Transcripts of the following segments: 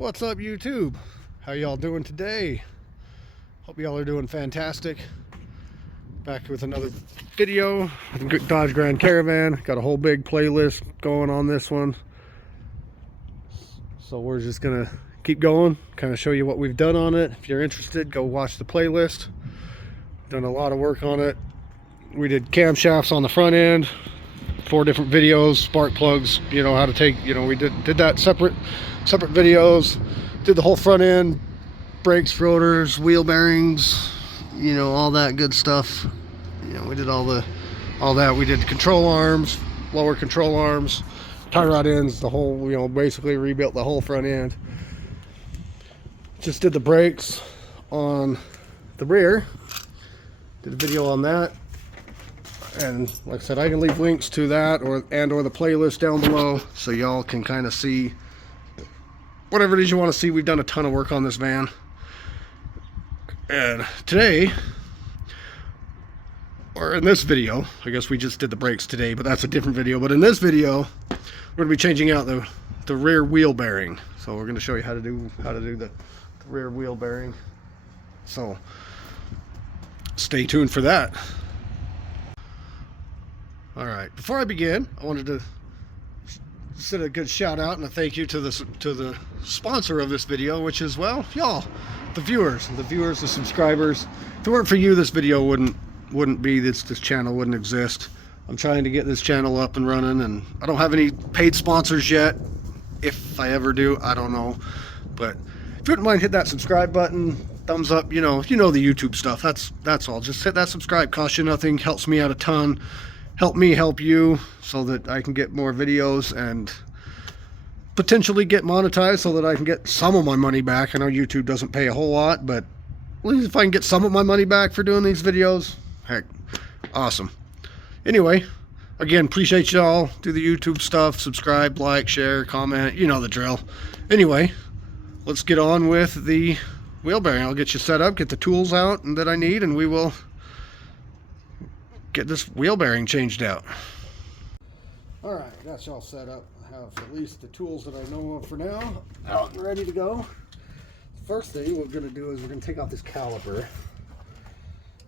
What's up, YouTube? How y'all doing today? Hope y'all are doing fantastic. Back with another video with the Dodge Grand Caravan. Got a whole big playlist going on this one, so we're just gonna keep going, kind of show you what we've done on it. If you're interested, go watch the playlist. Done a lot of work on it. We did camshafts on the front end, 4 different videos, spark plugs, you know how to take, we did that separate videos. Did the whole front end, brakes, rotors, wheel bearings, all that good stuff. We did all that. We did control arms, lower control arms, tie rod ends, the whole, basically rebuilt the whole front end. Just did the brakes on the rear, did a video on that. And like I said, I can leave links to that or the playlist down below, so y'all can kind of see whatever it is you want to see. We've done a ton of work on this van. And today, or in this video, I guess we just did the brakes today, but that's a different video. But in this video, we're going to be changing out the rear wheel bearing. So we're going to show you how to do the rear wheel bearing. So stay tuned for that. All right, before I begin, I wanted to send a good shout out and a thank you to the sponsor of this video, which is, well, y'all, the viewers, the subscribers. If it weren't for you, this video wouldn't be, this channel wouldn't exist. I'm trying to get this channel up and running, and I don't have any paid sponsors yet. If I ever do, I don't know. But if you wouldn't mind, hit that subscribe button, thumbs up, you know the YouTube stuff. That's all. Just hit that subscribe, costs you nothing, helps me out a ton. Help me help you, so that I can get more videos and potentially get monetized, so that I can get some of my money back. I know YouTube doesn't pay a whole lot, but at least if I can get some of my money back for doing these videos, heck, awesome. Anyway, again, appreciate y'all. Do the YouTube stuff, subscribe, like, share, comment, you know the drill. Anyway, let's get on with the wheel bearing. I'll get you set up, get the tools out that I need, and we will get this wheel bearing changed out. All right, that's all set up. I have at least the tools that I know of for now out and ready to go. First thing we're going to do is we're going to take off this caliper.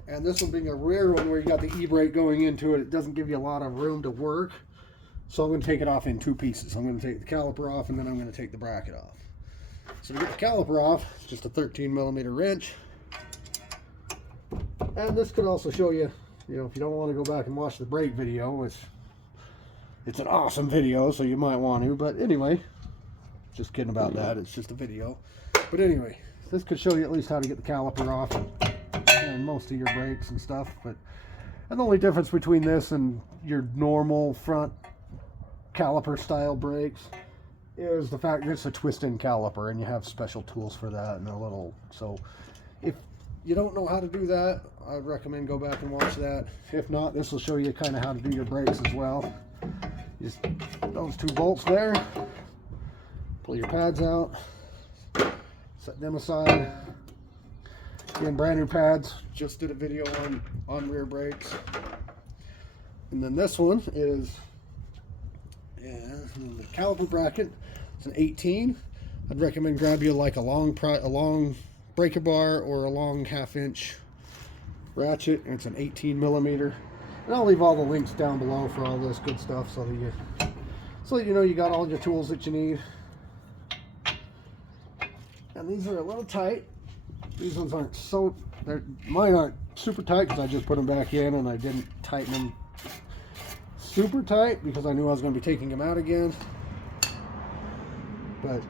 And this one being a rear one where you got the e-brake going into it, it doesn't give you a lot of room to work. So I'm going to take it off in 2 pieces. I'm going to take the caliper off, and then I'm going to take the bracket off. So to get the caliper off, it's just a 13mm wrench. And this could also show you, if you don't want to go back and watch the brake video, which it's an awesome video, so you might want to, but anyway, just kidding about that, it's just a video. But anyway, this could show you at least how to get the caliper off and most of your brakes and stuff. And the only difference between this and your normal front caliper style brakes is the fact that it's a twist-in caliper, and you have special tools for that, and so if you don't know how to do that, I'd recommend go back and watch that. If not, this will show you kind of how to do your brakes as well. Just those 2 bolts there, pull your pads out, set them aside. Again, brand new pads, just did a video on rear brakes. And then this one is the caliper bracket. It's an 18. I'd recommend grab you like a long breaker bar or a long 1/2 inch ratchet, and it's an 18mm. And I'll leave all the links down below for all this good stuff, so that you got all your tools that you need. And these are a little tight. These ones mine aren't super tight because I just put them back in, and I didn't tighten them super tight because I knew I was going to be taking them out again. But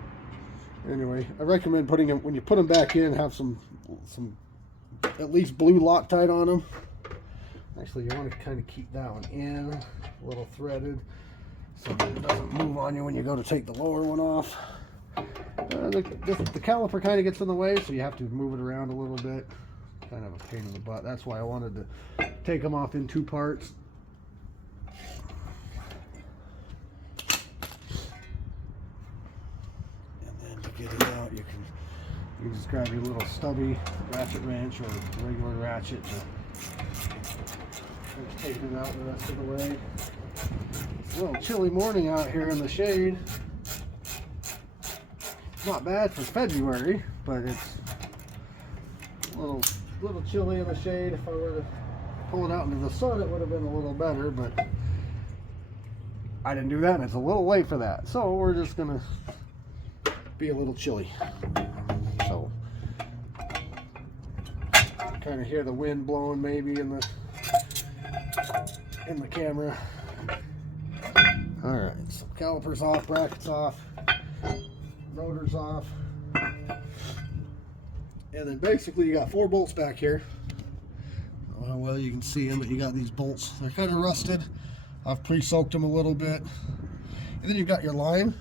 anyway, I recommend putting them, when you put them back in, have some at least blue Loctite on them. Actually, you want to kind of keep that one in, a little threaded, so that it doesn't move on you when you go to take the lower one off. The caliper kind of gets in the way, so you have to move it around a little bit. Kind of a pain in the butt. That's why I wanted to take them off in 2 parts. And then to get it out, you can just grab your little stubby ratchet wrench or regular ratchet to take it out the rest of the way. It's a little chilly morning out here in the shade. It's not bad for February, but it's a little chilly in the shade. If I were to pull it out into the sun, it would have been a little better, but I didn't do that, and it's a little late for that. So we're just gonna be a little chilly. So kind of hear the wind blowing maybe in the camera. All right, so calipers off, brackets off, rotors off, and then basically you got 4 bolts back here. I don't know how well you can see them, but you got these bolts. They're kind of rusted. I've pre-soaked them a little bit. And then you've got your line.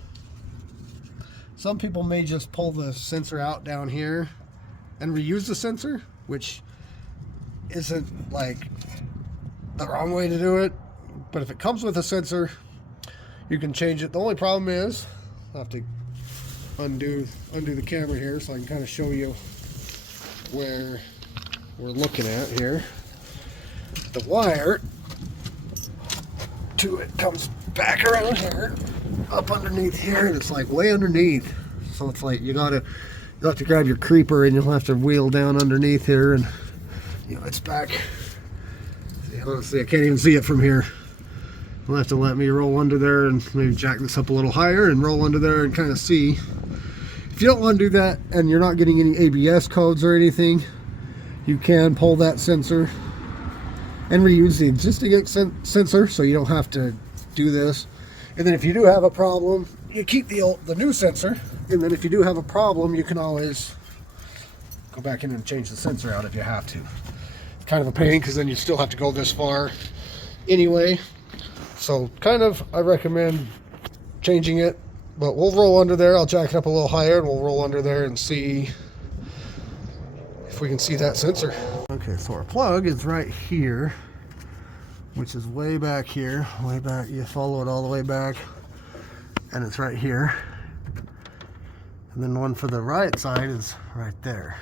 Some people may just pull the sensor out down here and reuse the sensor, which isn't like the wrong way to do it. But if it comes with a sensor, you can change it. The only problem is, I'll have to undo the camera here so I can kind of show you where we're looking at here. The wire to it comes back around here, up underneath here, and it's like way underneath. So it's like you'll have to grab your creeper and you'll have to wheel down underneath here, and you know it's back. See, honestly, I can't even see it from here. You'll have to let me roll under there and maybe jack this up a little higher and roll under there and kind of see. If you don't want to do that and you're not getting any ABS codes or anything, you can pull that sensor and reuse the existing sensor, so you don't have to do this. And then if you do have a problem, you keep the new sensor, and then if you do have a problem, you can always go back in and change the sensor out if you have to. It's kind of a pain because then you still have to go this far anyway. So kind of, I recommend changing it, but we'll roll under there. I'll jack it up a little higher and we'll roll under there and see if we can see that sensor. Okay, so our plug is right here, which is way back here, way back. You follow it all the way back, and it's right here. And then the one for the right side is right there.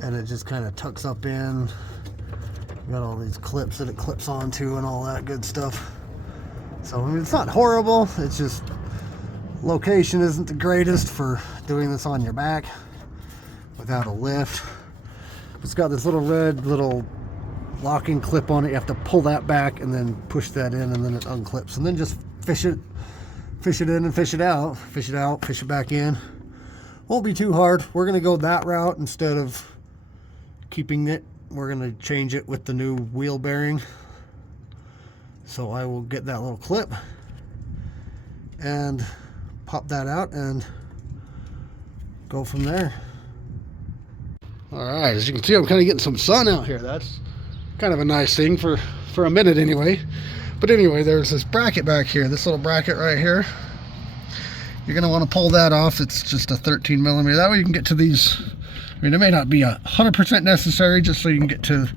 And it just kind of tucks up in. Got all these clips that it clips onto and all that good stuff. So I mean, it's not horrible, it's just location isn't the greatest for doing this on your back without a lift. It's got this little red locking clip on it. You have to pull that back and then push that in, and then it unclips, and then just fish it in and fish it out, fish it back in. Won't be too hard. We're gonna go that route instead of keeping it. We're gonna change it with the new wheel bearing. So I will get that little clip and pop that out and go from there. All right, as you can see, I'm kind of getting some sun out here. That's kind of a nice thing for a minute anyway. But anyway, there's this bracket back here, this little bracket right here. You're gonna want to pull that off. It's just a 13 millimeter. That way you can get to these. I mean, it may not be 100% necessary, just so you can get to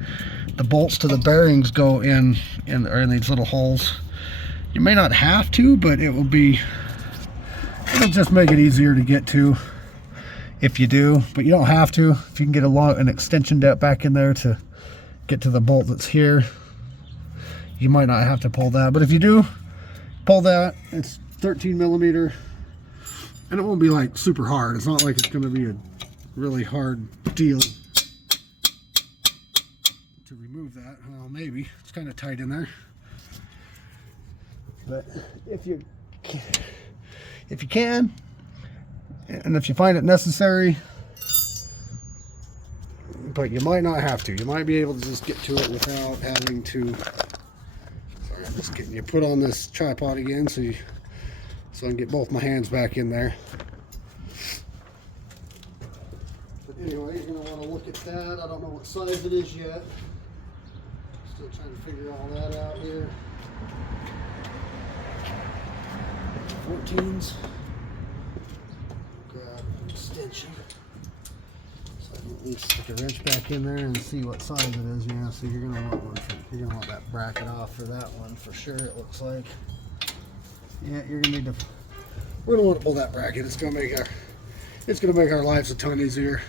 the bolts to the bearings go in these little holes. You may not have to, but it'll just make it easier to get to if you do. But you don't have to. If you can get an extension depth back in there to get to the bolt that's here, you might not have to pull that. But if you do pull that, it's 13 millimeter, and it won't be like super hard. It's not like it's going to be a really hard deal to remove that. Well, maybe it's kind of tight in there, but if you can, and if you find it necessary, but you might not have to. You might be able to just get to it without having to. Sorry, I'm just getting you put on this tripod again so I can get both my hands back in there. Anyway, you're going to want to look at that. I don't know what size it is yet. Still trying to figure all that out here. 14s. Grab an extension. So I can at least stick a wrench back in there and see what size it is. Yeah, so you're going to want you're going to want that bracket off for that one for sure. It looks like. Yeah, you're going to need to. We're going to want to pull that bracket. It's going to make our lives a ton easier.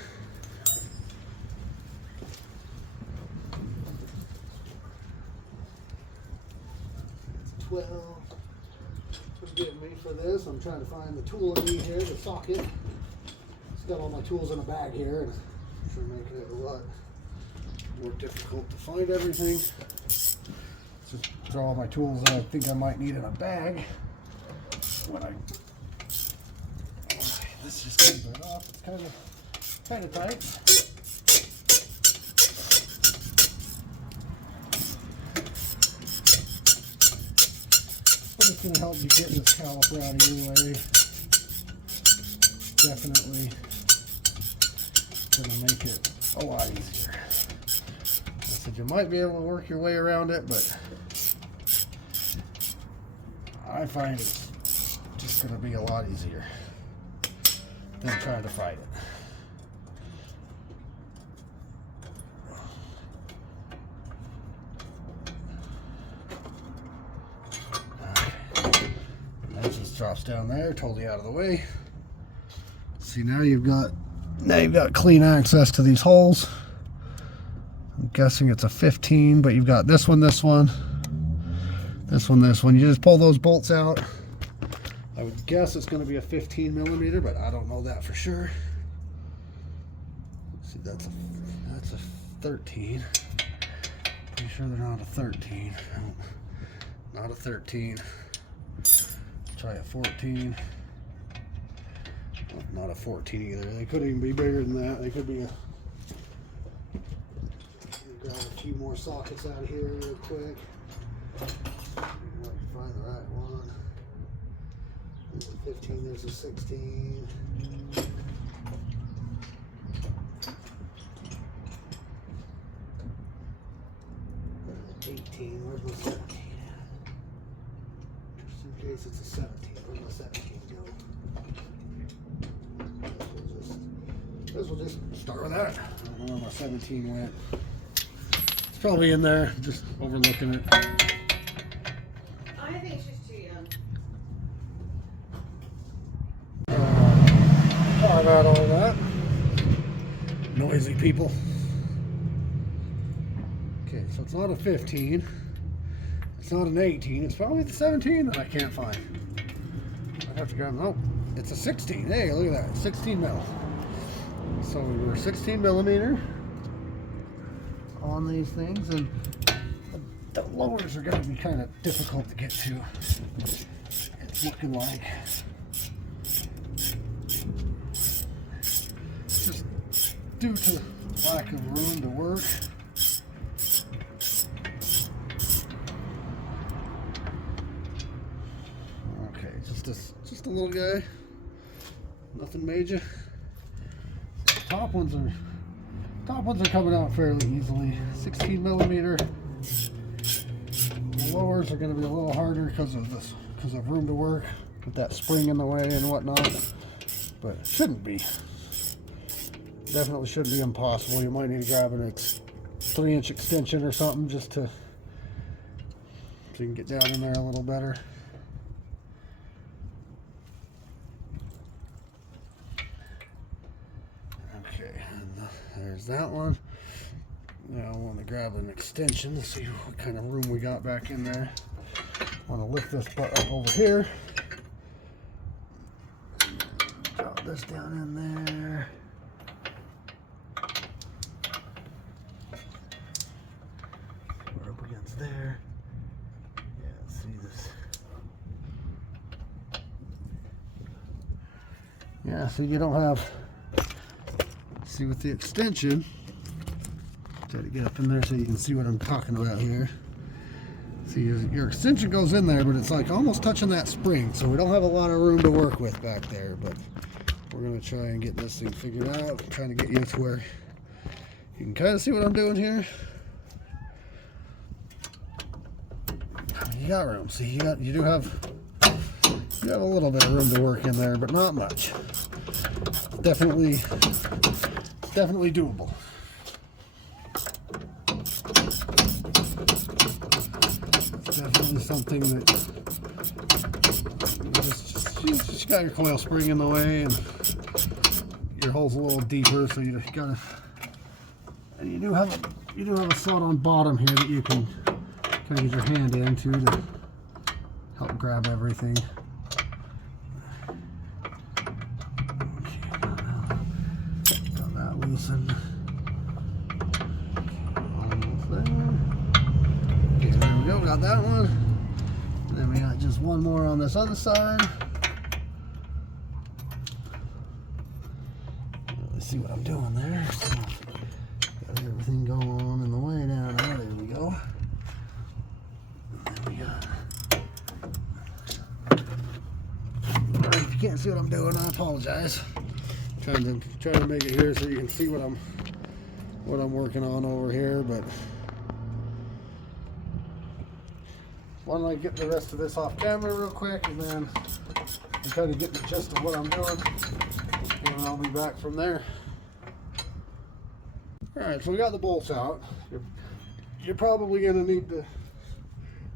12 was getting me for this. I'm trying to find the tool I need here, the socket. got all my tools in a bag here, and it's making it a lot more difficult to find everything. Just throw all my tools that I think I might need in a bag when I. This just comes right off. It's kind of tight. But it's going to help you get this caliper out of your way. Definitely going to make it a lot easier. I said you might be able to work your way around it, but I find it's just going to be a lot easier than trying to fight it. Okay. That just drops down there, totally out of the way. See, now you've got clean access to these holes. I'm guessing it's a 15, but you've got this one, this one, this one, this one. You just pull those bolts out. I would guess it's going to be a 15 millimeter, but I don't know that for sure. See, that's a 13. Pretty sure they're not a 13. No, not a 13. Try a 14. Not a 14 either. They could even be bigger than that. They could be a. Grab a few more sockets out of here real quick. Find the right one. There's a 15. There's a 16. There's an 18. Where's my 17 at? Just in case it's a 17. Where's my 17 go? Guess we'll just start with that. I don't know where my 17 went. It's probably in there, just overlooking it. I think she's too young. Sorry about all that. Noisy people. Okay, so it's not a 15. It's not an 18. It's probably the 17 that I can't find. I have to grab. Oh, it's a 16. Hey, look at that. 16 mil. So we were 16 millimeter on these things, and the lowers are going to be kind of difficult to get to. It's looking like just due to lack of room to work. Okay, just a little guy, nothing major. Top ones are coming out fairly easily. 16 millimeter. The lowers are going to be a little harder because of room to work with that spring in the way and whatnot. But it shouldn't be. Definitely shouldn't be impossible. You might need to grab an 3-inch extension or something just so you can get down in there a little better. There's that one. Now I want to grab an extension to see what kind of room we got back in there. I want to lift this butt up over here. Drop this down in there. We're up against there. Yeah, see this. Yeah, so you don't have. See, with the extension, try to get up in there so you can see what I'm talking about here. See, your extension goes in there, but it's like almost touching that spring, so we don't have a lot of room to work with back there, but we're going to try and get this thing figured out. I'm trying to get you to where you can kind of see what I'm doing here. You got room. See, you do have a little bit of room to work in there, but not much. Definitely doable. It's definitely something that you just got your coil spring in the way, and your hole's a little deeper, so you gotta. And you do have a slot on bottom here that you can kind of get your hand into to help grab everything. loosen. Almost there. Okay, there we go, got that one. And then we got just one more on this other side. Let's see what I'm doing there. So, got everything going on in the way down there. There we go. And then we got. Alright, if you can't see what I'm doing, I apologize. Trying to make it here so you can see what I'm working on over here, but why don't I get the rest of this off camera real quick, and then you kind of get the gist of what I'm doing, and I'll be back from there. Alright, so we got the bolts out. You're probably going to need to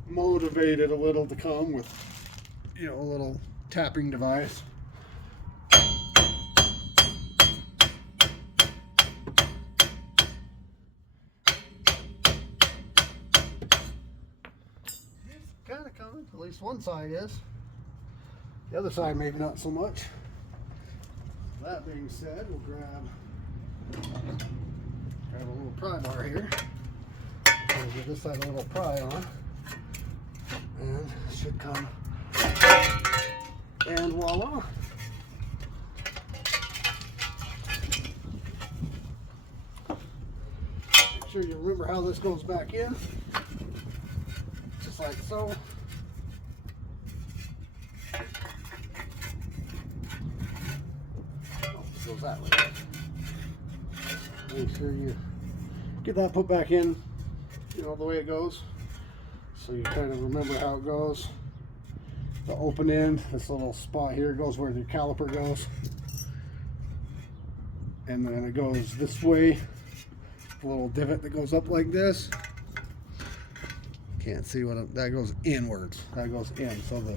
motivate it a little to come with, you know, a little tapping device. Kind of coming, at least one side is. The other side maybe not so much. That being said, we'll grab a little pry bar here. We'll give this side a little pry on, and it should come. And voila! Make sure you remember how this goes back in. Like so. Oh, it goes that way. Make sure you get that put back in, you know, the way it goes. So you kind of remember how it goes. The open end, this little spot here goes where the caliper goes. And then it goes this way. A little divot that goes up like this. Can't see what that goes inwards. That goes in. So the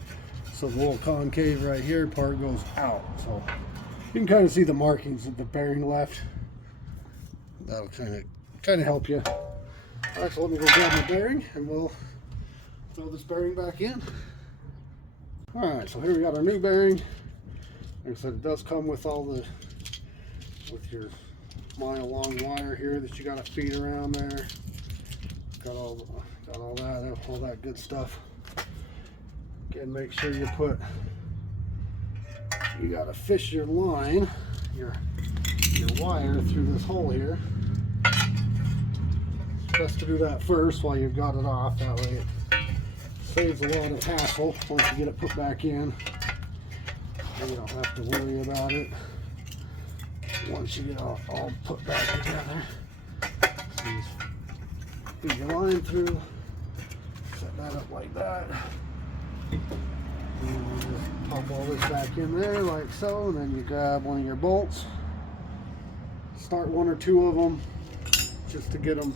little concave right here part goes out. So you can kind of see the markings of the bearing left. That'll kind of help you. All right, so let me go grab my bearing, and we'll throw this bearing back in. All right, so here we got our new bearing. Like I said, it does come with your mile-long wire here that you got to feed around there. Got all that good stuff. Again, make sure you gotta fish your line, your wire through this hole here. It's best to do that first while you've got it off. That way it saves a lot of hassle once you get it put back in. And you don't have to worry about it once you get it all put back together. So you feed your line through. Set that up like that. And we'll just pop all this back in there like so. And then you grab one of your bolts. Start one or two of them just to get them,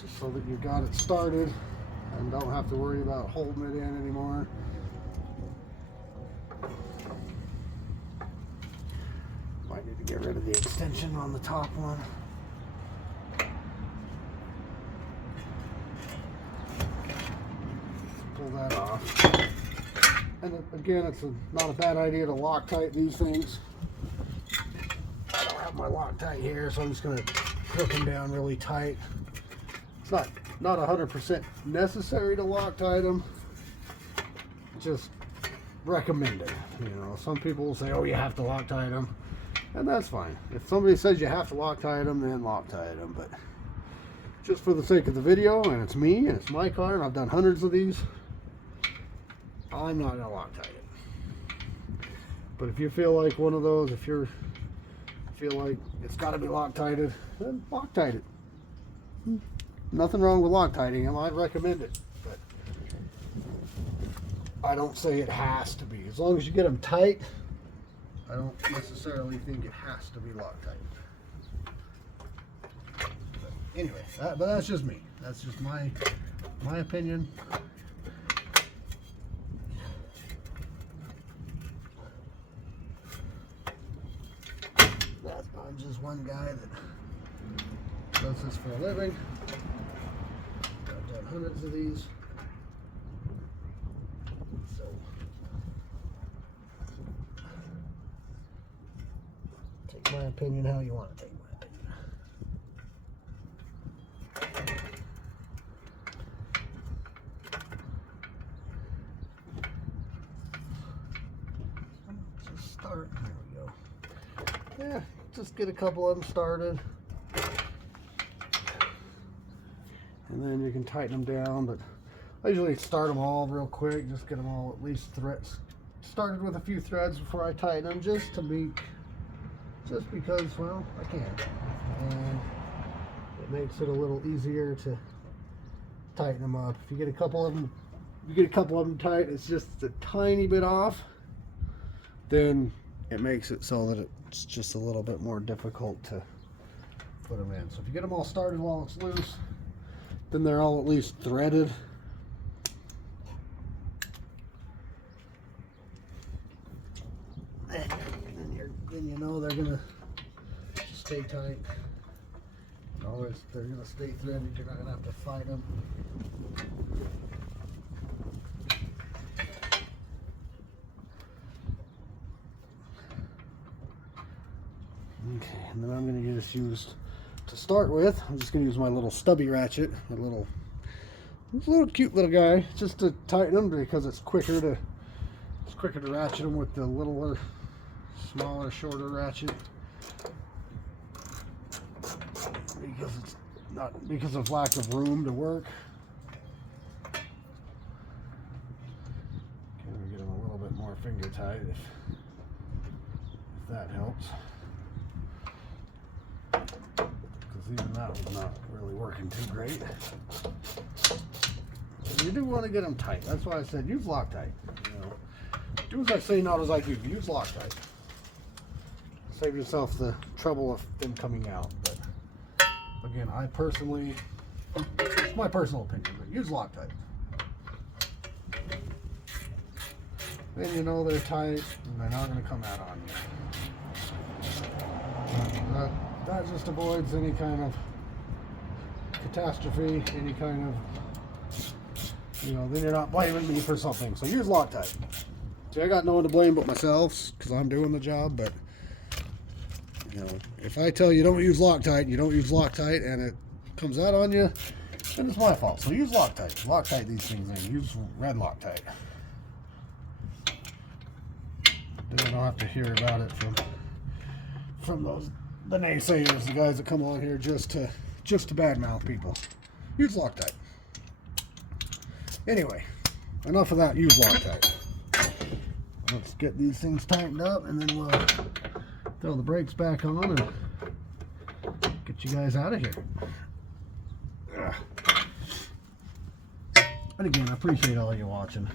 just so that you got it started and don't have to worry about holding it in anymore. Might need to get rid of the extension on the top one. Pull that off. And again, it's not a bad idea to Loctite these things. I don't have my Loctite here, so I'm just going to hook them down really tight. It's not 100% necessary to Loctite them. Just recommended. You know, some people will say, "Oh, you have to Loctite them," and that's fine. If somebody says you have to Loctite them, then Loctite them. But just for the sake of the video, and it's me, and it's my car, and I've done hundreds of these, I'm not gonna Loctite it. But if you feel like one of those, if you feel like it's got to be Loctited, then Loctite it. Nothing wrong with Loctiting them. I recommend it, but I don't say it has to be. As long as you get them tight, I don't necessarily think it has to be Loctite. But anyway, but that's just me. That's just my opinion. I'm just one guy that does this for a living. I've done hundreds of these. So Take my opinion how you want to take my opinion. Just start. There we go. Yeah, just get a couple of them started. And then you can tighten them down, but I usually start them all real quick, just get them all at least threads started with a few threads before I tighten them, just because, well, I can. And it makes it a little easier to tighten them up. If you get a couple of them tight, it's just a tiny bit off, then it makes it so that it's just a little bit more difficult to put them in. So if you get them all started while it's loose, then they're all at least threaded. Then you know they're gonna stay tight. Always, they're gonna stay threaded. You're not gonna have to fight them. Okay, and then I'm gonna just use, to start with, I'm just gonna use my little stubby ratchet, this little cute little guy, just to tighten them, because it's quicker to ratchet them with the littler, smaller, shorter ratchet, because of lack of room to work. Okay, we get them a little bit more finger tight if that helps, because even that was not really working too great. So you do want to get them tight. That's why I said use Loctite. You know, do as I say, not as I do. Use Loctite. Save yourself the trouble of them coming out. But again, I personally, it's my personal opinion, but use Loctite. Then you know they're tight and they're not going to come out on you. That just avoids any kind of catastrophe, any kind of, you know, then you're not blaming me for something. So use Loctite. See, I got no one to blame but myself, because I'm doing the job, but you know, if I tell you don't use Loctite, you don't use Loctite, and it comes out on you, then it's my fault. So use Loctite. Loctite these things in. Use red Loctite. Then I don't have to hear about it from the naysayers, the guys that come on here just to badmouth people. Use Loctite. Anyway, enough of that. Use Loctite. Let's get these things tightened up, and then we'll throw the brakes back on and get you guys out of here. And again, I appreciate all you watching.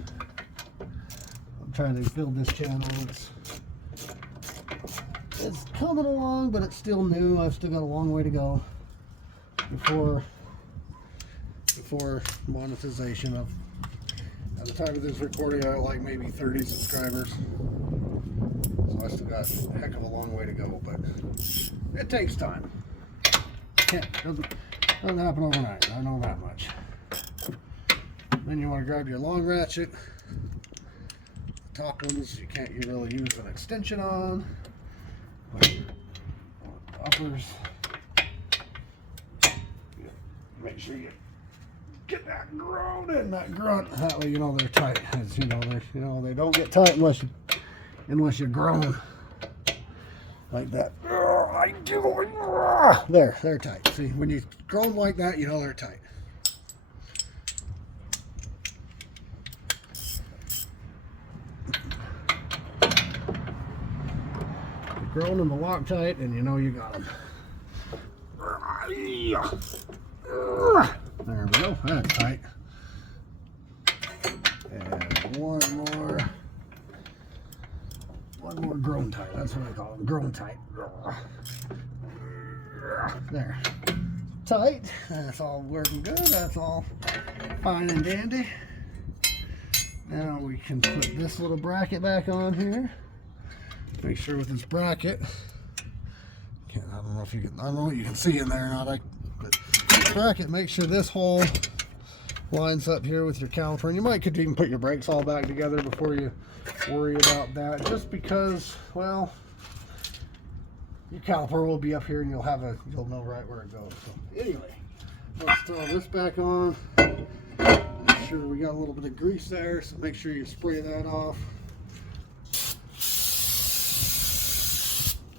I'm trying to build this channel. It's coming along, but it's still new. I've still got a long way to go before monetization. At the time of this recording, I have like maybe 30 subscribers. So I still got a heck of a long way to go, but it takes time. Doesn't happen overnight. I know that much. Then you want to grab your long ratchet. The top ones you can't really use an extension on. But uppers, make sure you get that groan in, that grunt. That way you know they're tight. As you know, they don't get tight unless you groan like that. There, they're tight. See, when you groan like that, you know they're tight. You groan in the Loctite, and you know you got them. There we go. That's tight. And one more groan tight. That's what I call them. Groan tight. There. Tight. That's all working good. That's all fine and dandy. Now we can put this little bracket back on here. Make sure with this bracket, I don't know what you can see in there or not. But this bracket, make sure this hole lines up here with your caliper. And you could even put your brakes all back together before you worry about that. Just because, well, your caliper will be up here and you'll know right where it goes. So anyway, let's throw this back on. Make sure we got a little bit of grease there, so make sure you spray that off.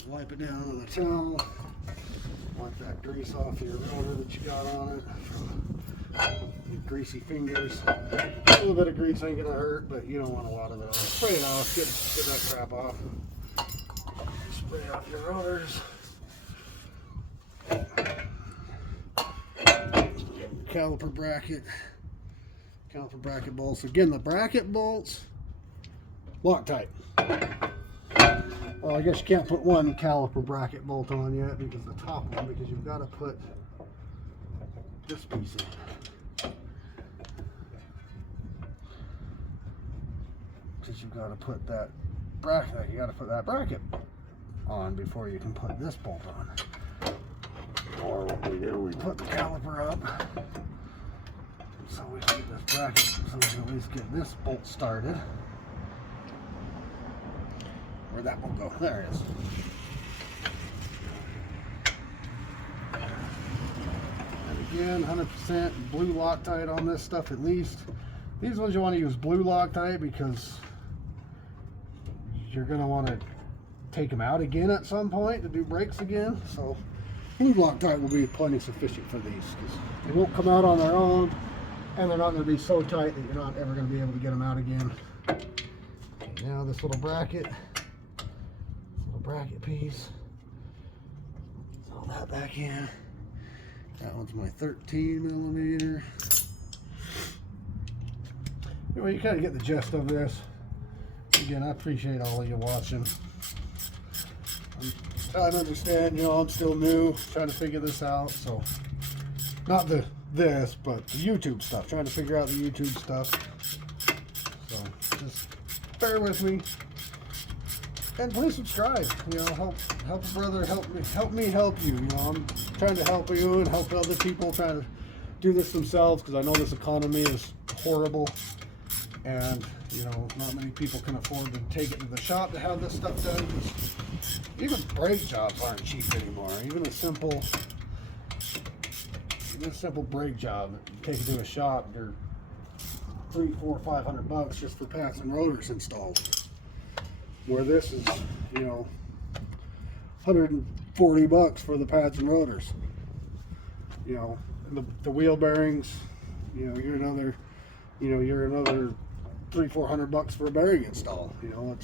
Wipe it down with a towel. Wipe that grease off your rotor that you got on it from your greasy fingers. A little bit of grease ain't gonna hurt, but you don't want a lot of it. Spray it off. Get that crap off. Spray off your rotors. Caliper bracket bolts. Again, the bracket bolts, Loctite. Well, I guess you can't put one caliper bracket bolt on yet because the top one, because you've got to put this piece in. Because you've got to put that bracket, bracket on before you can put this bolt on. Or what we do, we put the caliper up so we can get this bracket, so we can at least get this bolt started. Where'd that bolt go? There it is. And again, 100% blue Loctite on this stuff at least. These ones you want to use blue Loctite because you're going to want to take them out again at some point to do brakes again. So blue Loctite will be plenty sufficient for these because they won't come out on their own and they're not going to be so tight that you're not ever going to be able to get them out again. Okay, now this little bracket piece, throw that back in. That one's my 13 millimeter. Anyway, you kind of get the gist of this. Again, I appreciate all of you watching. I'm trying to understand, you know, I'm still new, trying to figure this out. So, not this, but the YouTube stuff. Trying to figure out the YouTube stuff. So, just bear with me. And please subscribe. You know, help a brother, help me help you. You know, I'm trying to help you and help other people trying to do this themselves because I know this economy is horrible, and you know, not many people can afford to take it to the shop to have this stuff done. Even brake jobs aren't cheap anymore. Even a simple brake job, you take it to a shop, they're $300, $400, $500 just for pads and rotors installed. Where this is, you know, $140 for the pads and rotors. You know, and the wheel bearings, you know, you're another $300, $400 for a bearing install. You know,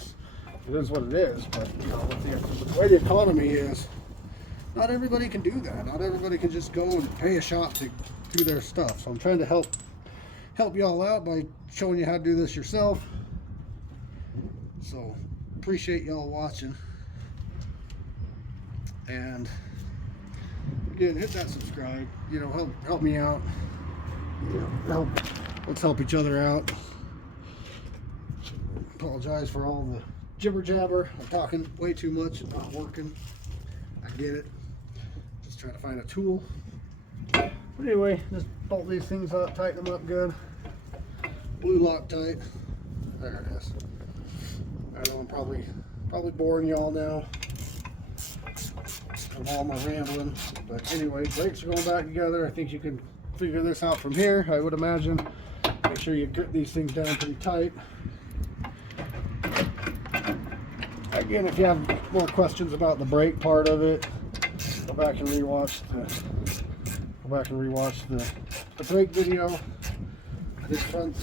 it is what it is. But you know, with the way the economy is, not everybody can do that. Not everybody can just go and pay a shop to do their stuff. So I'm trying to help y'all out by showing you how to do this yourself. So appreciate y'all watching, and again, hit that subscribe. You know, help me out. You know, let's help each other out. Apologize for all the jibber jabber. I'm talking way too much and not working. I get it. Just trying to find a tool. But anyway, just bolt these things up, tighten them up good. Blue Loctite. There it is. I know I'm probably boring y'all now from all my rambling, but anyway, brakes are going back together. I think you can figure this out from here, I would imagine. Make sure you grip these things down pretty tight. Again, if you have more questions about the brake part of it, go back and rewatch the brake video. This front's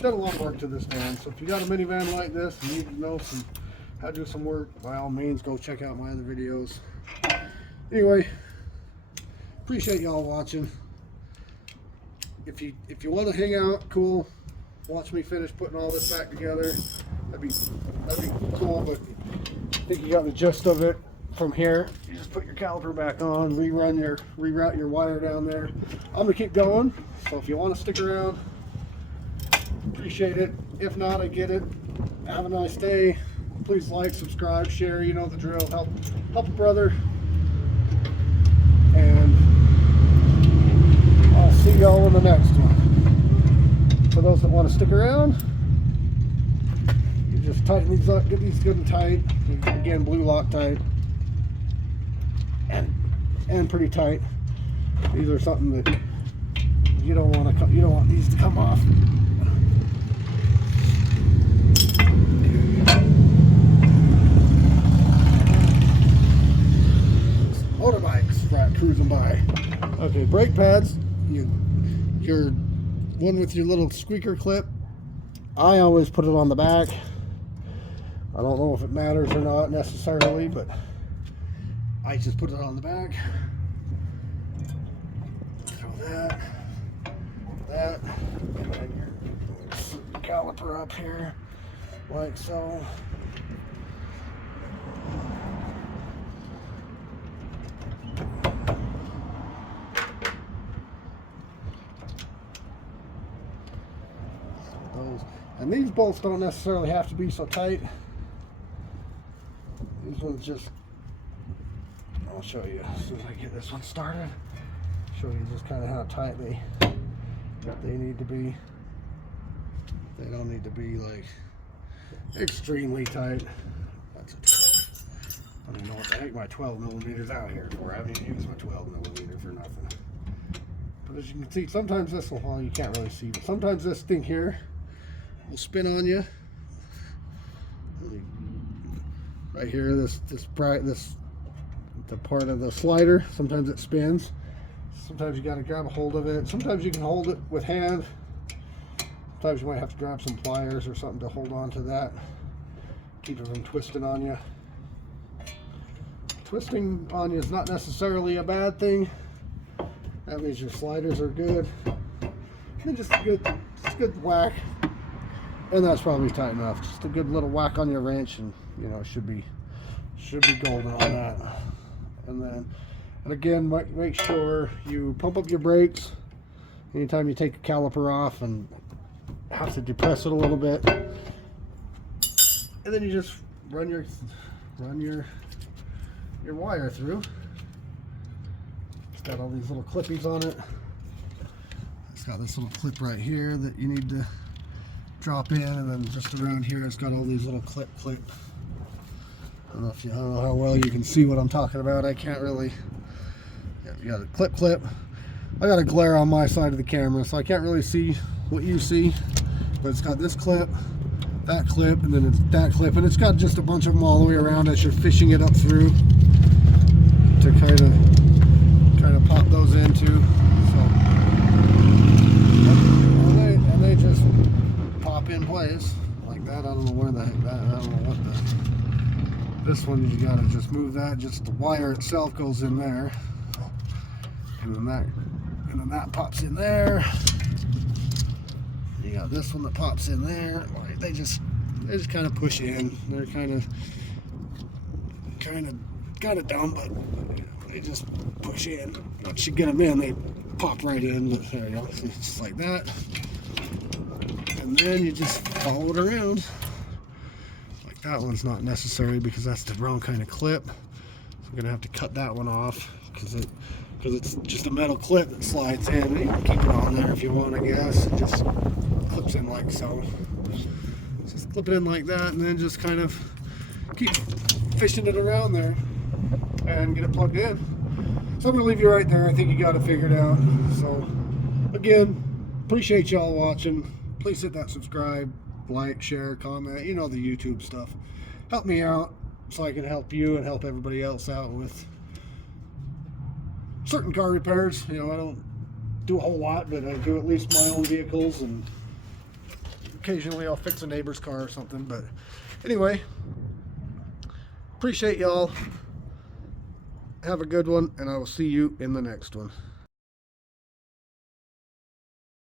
done a lot of work to this van, so if you got a minivan like this and you need to know how to do some work, by all means go check out my other videos. Anyway, appreciate y'all watching. If you want to hang out, cool, watch me finish putting all this back together, that'd be cool. But I think you got the gist of it. From here, you just put your caliper back on, reroute your wire down there. I'm gonna keep going, so if you want to stick around, appreciate it. If not, I get it. Have a nice day. Please like, subscribe, share. You know the drill. Help a brother. And I'll see y'all in the next one. For those that want to stick around, you just tighten these up, get these good and tight. Again, blue Loctite. and pretty tight. These are something that you don't want these to come off. Motorbikes cruising by. Okay, brake pads. Your one with your little squeaker clip. I always put it on the back. I don't know if it matters or not necessarily, but I just put it on the back. Throw that, and then your caliper up here, like so. And these bolts don't necessarily have to be so tight. These ones just, I'll show you as soon as I get this one started. Show you just kind of how tight they need to be. They don't need to be like extremely tight. I don't know what the heck my 12 millimeters out here for. I haven't even used my 12 millimeter for nothing. But as you can see, sometimes this will, well, you can't really see, but sometimes this thing here will spin on you. Right here, this the part of the slider, sometimes it spins. Sometimes you got to grab a hold of it. Sometimes you can hold it with hand. Sometimes you might have to grab some pliers or something to hold on to that. Keep it from twisting on you. Twisting on you is not necessarily a bad thing. That means your sliders are good. And just a good whack. And that's probably tight enough. Just a good little whack on your wrench, and you know, should be golden on that. And again, make sure you pump up your brakes anytime you take the caliper off, and have to depress it a little bit. And then you just run your wire through. It's got all these little clippies on it. It's got this little clip right here that you need to drop in, and then just around here it's got all these little clip. I don't know how well you can see what I'm talking about. I can't really. Yeah, you got a clip. I got a glare on my side of the camera, so I can't really see what you see. But it's got this clip, that clip, and then it's that clip, and it's got just a bunch of them all the way around as you're fishing it up through to kind of pop those into. So, and they just pop in place like that. I don't know where the heck that. I don't know what the. This one you gotta just move that. Just the wire itself goes in there, and then that pops in there. You got this one that pops in there. Like they just kind of push in. They're kind of dumb, but they just push in. Once you get them in, they pop right in. But there you go. Just like that. And then you just follow it around. Like that one's not necessary because that's the wrong kind of clip. So I'm gonna have to cut that one off because it's just a metal clip that slides in. You can keep it on there if you want, I guess. It just clips in like so. Just clip it in like that, and then just kind of keep fishing it around there and get it plugged in. So I'm gonna leave you right there. I think you got it figured out. So again, appreciate y'all watching. Please hit that subscribe, like, share, comment, you know, the YouTube stuff. Help me out so I can help you and help everybody else out with certain car repairs. You know, I don't do a whole lot, but I do at least my own vehicles, and occasionally I'll fix a neighbor's car or something. But anyway, appreciate y'all. Have a good one, and I will see you in the next one.